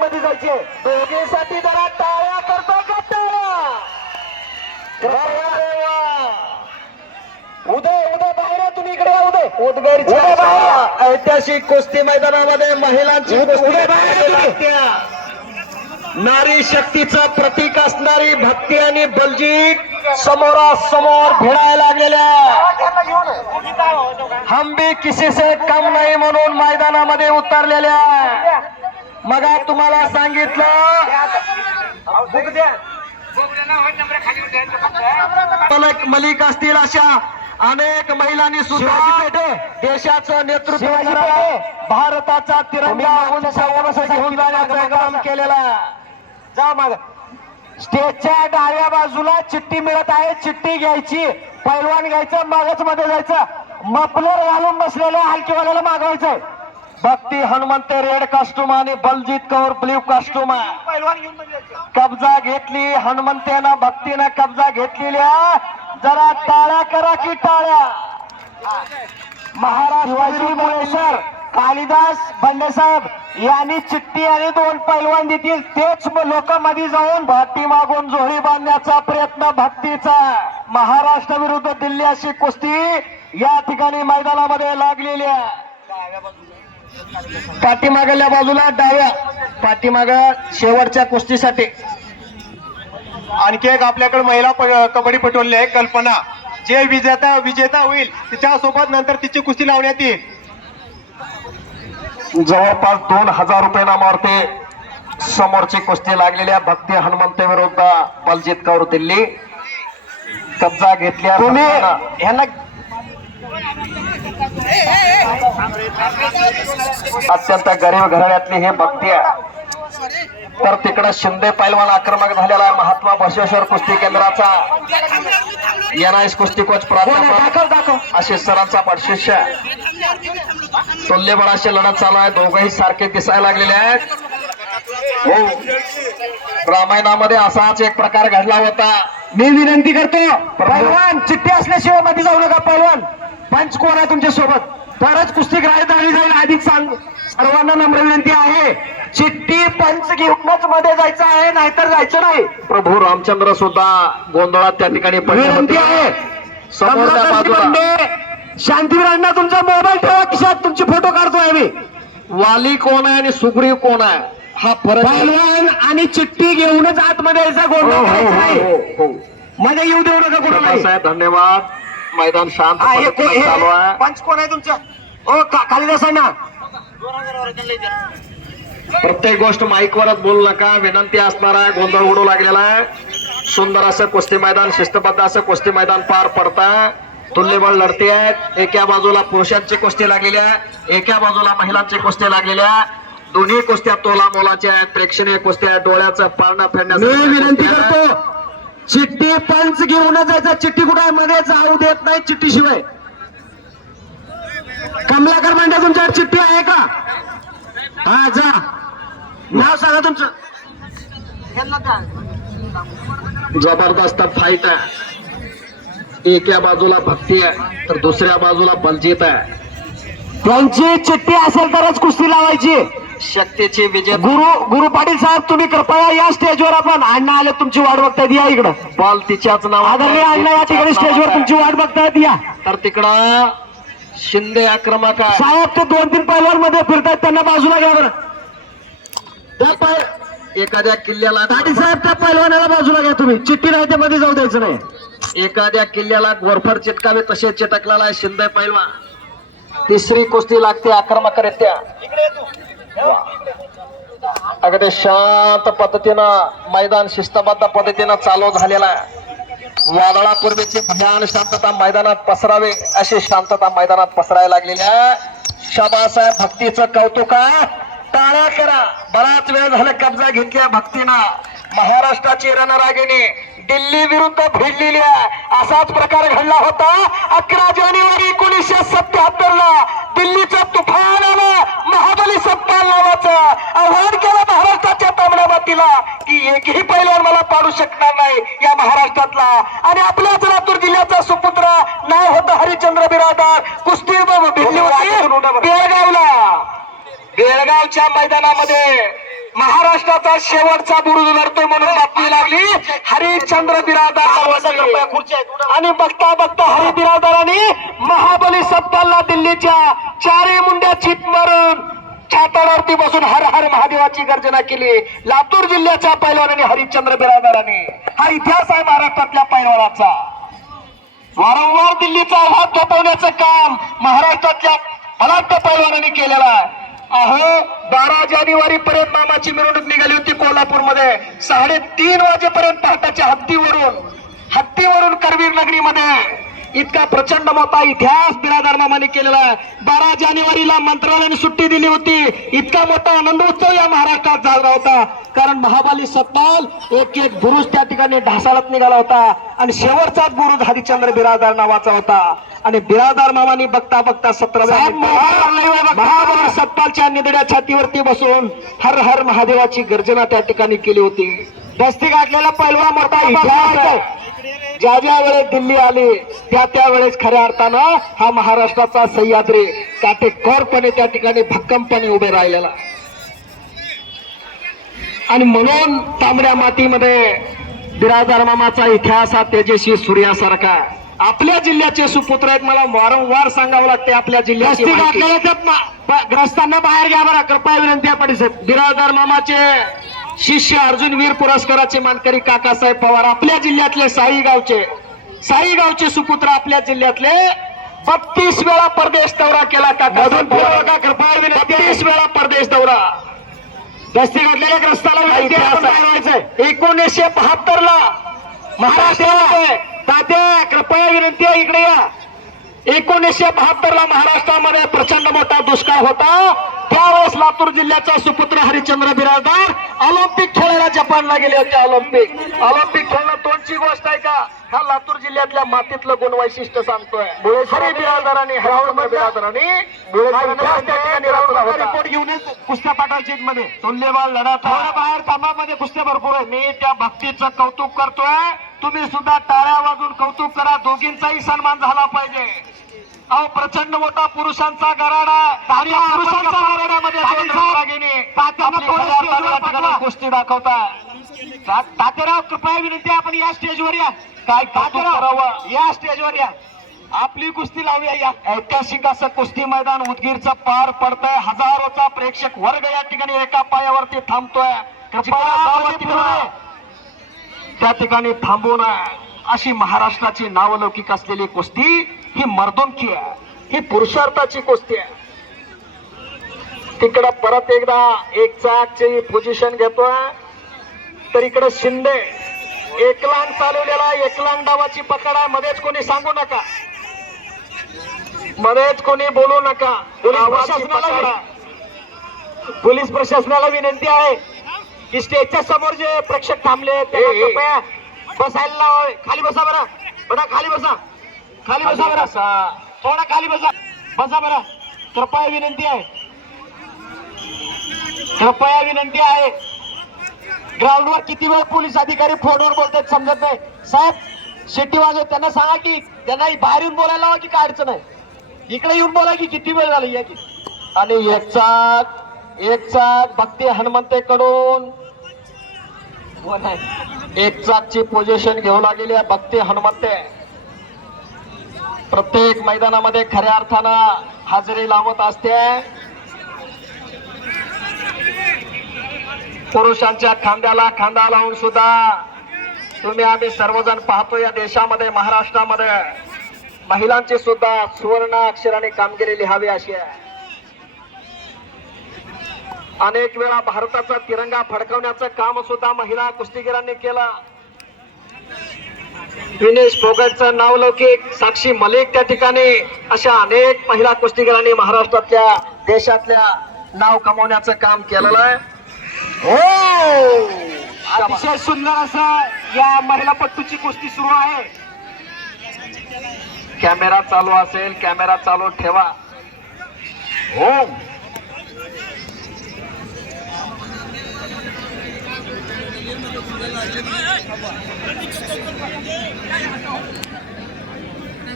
मध्ये जायचे. दोघीसाठी जरा टाळ्या करतो का टाळ्या. उदय उदय बाहेर तुम्ही इकडे उदय. उदय बाहेर या. ऐतिहासिक कुस्ती मैदानामध्ये महिलांची उदय बाहेर. नारी शक्तीचं प्रतीक असणारी भक्ती आणि बलजीत समोरासमोर भिडायला लागलेल्या. हम भी किसी से कम नाही म्हणून मैदानामध्ये उतरलेल्या. मग तुम्हाला सांगितलं मलक असतील अशा अनेक महिलांनी सुद्धा देशाचं नेतृत्व. भारताचा तिरंगा घेऊन जाण्याचं. काम केलेला जा माग. स्टेजच्या डाव्या बाजूला चिठ्ठी मिळत आहे. चिठ्ठी घ्यायची पैलवान घ्यायचं मागच मध्ये जायचं. मफलर घालून बसलेल्या हलकीवाल्याला मागवायचं भक्ती हनुमंत रेड कास्टूम आणि बलजीत कौर ब्ल्यू कास्टूम कब्जा घेतली हनुमंतेनं भक्तीनं कब्जा घेतलेल्या. जरा टाळ्या करा की टाळ्या. महाराष्ट्राची मुळेश्वर कालिदास बंडेसाहेब यांनी चिठ्ठी आणि दोन पैलवान देतील. तेच लोक मध्ये जाऊन भक्ती मागून जोडी बांधण्याचा प्रयत्न भक्तीचा. महाराष्ट्र विरुद्ध दिल्ली अशी कुस्ती या ठिकाणी मैदानामध्ये लागलेली आहे. पाठीमागल्या बाजूला डाव्या पाठीमाग शेवटच्या कुस्तीसाठी. आणखी एक आपल्याकडे महिला कबड्डी पटवली आहे कल्पना. जे विजेता विजेता होईल तिच्यासोबत नंतर तिची कुस्ती लावण्यात येईल. जवळपास दोन हजार रुपये नामावरती समोरची कुस्ती लागलेल्या भक्ती हनुमंत विरुद्ध बलजीत कौर दिल्ली. कब्जा घेतल्या. यांना अत्यंत गरीब घराण्यातली हे भक्ती आहे. तर तिकडे शिंदे पैलवान आक्रमक झालेला आहे महात्मा बसवेश्वर कुस्ती केंद्राचा. एनआयएस कुस्ती कोच? प्राध्यापक. दाखव दाखव. आशिष सरांचा पाठशिष्य तुल्यबळाशी लढत चालू आहे. दोघही सारखे दिसायला लागलेले आहेत. हो. रामायणामध्ये असाच एक प्रकार घडला होता. मी विनंती करतो पैलवान चिठ्ठी असल्याशिवायमध्ये जाऊ नका पैलवान. पंच कोण आहे तुमच्यासोबत? तरच कुस्ती ग्राह्य धरली जाईल आधीच सांग. सर्वांना नम्र विनंती आहे. चिठ्ठी पंच घेऊनच मध्ये जायचं आहे नाहीतर जायचं नाही. प्रभू रामचंद्र सुद्धा गोंधळात त्या ठिकाणी विनंती आहे. समोरच्या बाजूला. शांतीवीरांना तुमचा मोबाईल ठेवा खिशात तुमची फोटो काढतोय मी. वाली कोण आहे आणि सुग्रीव कोण आहे? हा फरक आणि चिठ्ठी घेऊनच आतमध्ये यायचा हो, गोंधळ हो, करायचा नाही. हो, हो. मध्ये येऊ देऊ नका कोणालाही. साहेब धन्यवाद. मैदान शांत हा, हे- पद्धतीने हे- आहे. पंच कोण आहे तुमच्या ओ का- कालिदासांना प्रत्येक गोष्ट माईकवरच बोलू नका. विनंती असणार आहे. गोंधळ उडू लागलेला आहे. सुंदर असं कुस्ती मैदान शिस्तबद्ध असं कुस्ती मैदान पार पडता. तुल्यबळ लढती आहेत. एका बाजूला पुरुषांची कुस्ती लागलेली आहे. एका बाजूला महिलांची कुस्ती लागलेल्या दोन्ही कुस्त्या तोला मोलाच्या आहेत. प्रेक्षणीय कुस्त्या आहेत. डोळ्याचं पारणं मी फेडण्यासाठी विनंती करतो. चिठ्ठी पंच घेऊनच जायचा. चिठ्ठी कुठे आहे? मध्ये जाऊ देत नाही चिठ्ठी शिवाय कमलाकर मांडे तुमच्याकडे चिठ्ठी आहे का? हा जा. नाव सांगा तुमचं. जबरदस्त फाईट आहे. एका बाजूला भक्ती आहे तर दुसऱ्या बाजूला बलजीत आहे. त्यांची चिठ्ठी असेल तरच कुस्ती लावायची. शक्तीची विजय गुरु गुरु पाटील साहेब तुम्ही कृपया या स्टेजवर आपण अण्णा आले तुमची वाट बघतायत या इकडं. बॉल तिच्याच नाव आदरणीय अण्णा या ठिकाणी स्टेजवर तुमची वाट बघतायत या तर तिकडं शिंदे आक्रमक आहे. साहेब ते दोन तीन पैलवानमध्ये फिरतायत त्यांना बाजूला घ्या बरं. त्या एखाद्या किल्ल्याला पाटील साहेब त्या पैलवानाला बाजूला घ्या तुम्ही. चिठ्ठी नाही मध्ये जाऊ द्यायचं नाही. एखाद्या किल्ल्याला गोरफड चिटकावे तसे चिटकलेला आहे शिंदे पैलवान. तिसरी कुस्ती लागते आक्रमकरित्या. वा. अगदी शांत पद्धतीनं मैदान शिस्तबद्ध पद्धतीनं चालू झालेला आहे. वादळापूर्वीची भयान शांतता मैदानात पसरावी अशी शांतता मैदानात पसरायला लागलेली आहे. शाबास भक्तीचं कौतुक आहे. टाळ्या करा. बराच वेळ झाला कब्जा घेतल्या भक्तीनं. महाराष्ट्राची रणरागिणी दिल्ली विरुद्ध भिडलेली आहे. असाच प्रकार घडला होता. अकरा जानेवारी एकोणीसशे सत्याहत्तर ला दिल्लीचं तुफान आलं महाबली सत्ताल नावाचं आव्हान केलं महाराष्ट्राच्या तांबड्याबातीला की एकही पैलवान मला पाडू शकणार नाही या महाराष्ट्रातला. आणि आपल्याच लातूर जिल्ह्याचा सुपुत्र नाव होतं हरिचंद्र बिरादार. कुस्ती भिडली होती बेळगावला. बेळगावच्या मैदानामध्ये महाराष्ट्राचा शेवटचा बुरुज लढतोय म्हणून बातमी लागली. हरिश्चंद्र बिरादार आणि बघता बघता हरी बिरादारांनी महाबली सत्तालला दिल्लीच्या चारी मुंड्या चित मारून छातावरती बसून हर हर महादेवाची गर्जना केली. लातूर जिल्ह्याच्या पैलवानांनी हरिश्चंद्र बिरादारांनी हा इतिहास आहे महाराष्ट्रातल्या पैलवानाचा. वारंवार दिल्लीचा आव्हान थोपवण्याचं काम महाराष्ट्रातल्या बलाढ्य पैलवानांनी केलेलं आहे. अहो बारा जानेवारी पर्यंत मामाची मिरवणूक निघाली होती कोल्हापूरमध्ये. साडेतीन वाजेपर्यंत पहाटाच्या हत्तीवरून हत्तीवरून करवीर नगरीमध्ये. इतका प्रचंड मोठा इतिहास बिरादार मामाने केलेला आहे. बारा जानेवारीला मंत्रालयाने सुट्टी दिली होती. इतका मोठा आनंद उत्सव या महाराष्ट्रात झाला होता. कारण महाबाली सत्ताल एक एक बुरुज त्या ठिकाणी ढासाळत निघाला होता. आणि शेवटचाच बुरुज हरिश्चंद्र बिरादार नावाचा होता. आणि बिरादार मामानी बघता बघता. सतरा महाबली सत्तालच्या निधड्या छातीवरती बसून हर हर महादेवाची गर्जना त्या ठिकाणी केली होती. दस्ती गाठलेला पहिला मोठा इतिहास ज्या ज्या वेळेस दिल्ली आली त्या त्या वेळेस खऱ्या अर्थानं हा महाराष्ट्राचा सह्याद्री काटेकोरपणे त्या ठिकाणी भक्कमपणे उभे राहिलेला. आणि म्हणून तांबड्या मातीमध्ये बिरादार मामाचा इतिहास हा तेजस्वी सूर्यासारखा आपल्या जिल्ह्याचे सुपुत्र आहेत मला वारंवार सांगावं लागते आपल्या जिल्ह्याची माहिती. ग्रस्तांना बाहेर घ्या बरं कृपया विनंती आहे परिषद बिरादार मामाचे शिष्य अर्जुन वीर पुरस्काराचे मानकरी काकासाहेब पवार आपल्या जिल्ह्यातले साई गावचे साई गावचे सुपुत्र आपल्या जिल्ह्यातले. बत्तीस वेळा परदेश दौरा केला काका बत्तीस वेळा परदेश दौरा. दस्ती घडलेल्या आहे एकोणीसशे बहात्तर ला महाराष्ट्रामध्ये तात्या कृपया विनंती आहे इकडे या. एकोणीसशे बहात्तर ला महाराष्ट्रामध्ये प्रचंड मोठा दुष्काळ होता. त्यावेळेस लातूर जिल्ह्याचा सुपुत्र हरिश्चंद्र बिराजदार ऑलिम्पिक खेळायला जपानला गेले होते ऑलिम्पिक. ऑलिम्पिक खेळणं तोंडची गोष्ट आहे का? हा लातूर जिल्ह्यातल्या मातीतलं गुण वैशिष्ट्य सांगतोय. हरी बिराजदारांनी. रिपोर्ट घेऊनच कुस्त्या पाठायची मध्ये तुल्यबळ लढत थोडं बाहेर कामामध्ये कुस्त्या भरपूर आहे मी त्या भक्तीचं कौतुक करतोय. तुम्ही सुद्धा टाळ्या वाजून कौतुक करा. दोघींचाही सन्मान झाला पाहिजे. अहो प्रचंड मोठा पुरुषांचा गराडा पुरुषांच्या गराड्यामध्ये कुस्ती दाखवताय. तात्याराव कृपया विनंती आपण या स्टेजवर या. काय तात्याराव या स्टेजवर या. आपली कुस्ती लावूया या. ऐतिहासिक असं कुस्ती मैदान उदगीरचं पार पडतंय. हजारोचा प्रेक्षक वर्ग या ठिकाणी एका पायावरती थांबतोय. त्या ठिकाणी थांबून अशी महाराष्ट्राची नावलौकिक असलेली कुस्ती ही मर्दोंकी आहे. ही पुरुषार्थाची कुस्ती आहे. तिकडं परत एकदा एक चाकची पोझिशन घेतोय. तर इकडे शिंदे एकलांग चालवलेला एकलांग डावाची पकड आहे. मध्येच कोणी सांगू नका. मध्येच कोणी बोलू नका. पोलीस प्रशासनाला विनंती आहे की स्टेजच्या समोर जे प्रेक्षक थांबले त्यांना कृपया बसायला खाली बसा बरं. बडा खाली बसा. खाली बसा बरं. थोडा खाली बसा. बसा बरं. कृपया विनंती आहे. कृपया विनंती आहे. ग्राउंडवर किती वेळ पोलीस अधिकारी फोनवर बोलतात समजत नाही. साहेब शेट्टी वाजव. त्यांना सांगा की त्यांना बाहेर येऊन बोलायला लावा की काय अडचण आहे? इकडे येऊन बोला की किती वेळ झाला या की आणि एक चाक एक चाक. भक्ती हनुमंतेकडून? एक चाकची पोझिशन घेऊ लागलेली आहे भक्ती हनुमंते. प्रत्येक मैदानामध्ये खऱ्या अर्थानं हजेरी लावत असते. पुरुषांच्या खांद्याला खांदा लावून सुद्धा तुम्ही आम्ही सर्वजण पाहतो या देशामध्ये महाराष्ट्रामध्ये. महिलांची सुद्धा सुवर्ण अक्षराने कामगिरी लिहावी अशी आहे. अनेक वेळा भारताचा तिरंगा फडकवण्याचं काम सुद्धा महिला कुस्तीगिरांनी केलं. विनेश फोगटचं नावलौकिक साक्षी मलिक त्या ठिकाणी. अशा अनेक महिला कुस्तीगिरांनी महाराष्ट्रातल्या देशातल्या नाव कमवण्याचं काम केलेलं आहे. हो! अतिशय सुंदर असं या महिला पट्टूची कुस्ती सुरू आहे. कॅमेरा चालू असेल कॅमेरा चालू ठेवा. हो!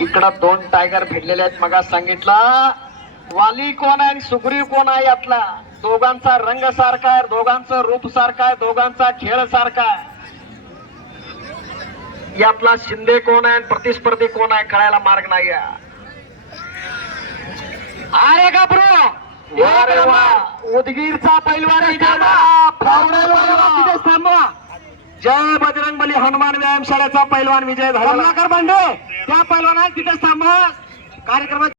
इकडं दोन टायगर भिडलेले आहेत मग सांगितला. वाली कोण आहे आणि सुग्रीव कोण आहे यातला? दोघांचा रंग सारखा आहे दोघांचं रूप सारखं आहे दोघांचा खेळ सारखा आहे. यातला शिंदे कोण आहे प्रतिस्पर्धी कोण आहे कळायला मार्ग नाही अरे गबरू उदगीरचा पैलवान. तिथेच थांबवा. जय बजरंग बली हनुमान व्यायामशाळेचा पैलवान विजय झाला कमलाकर बांडे त्या पैलवाना तिथे थांबा. कार्यक्रमात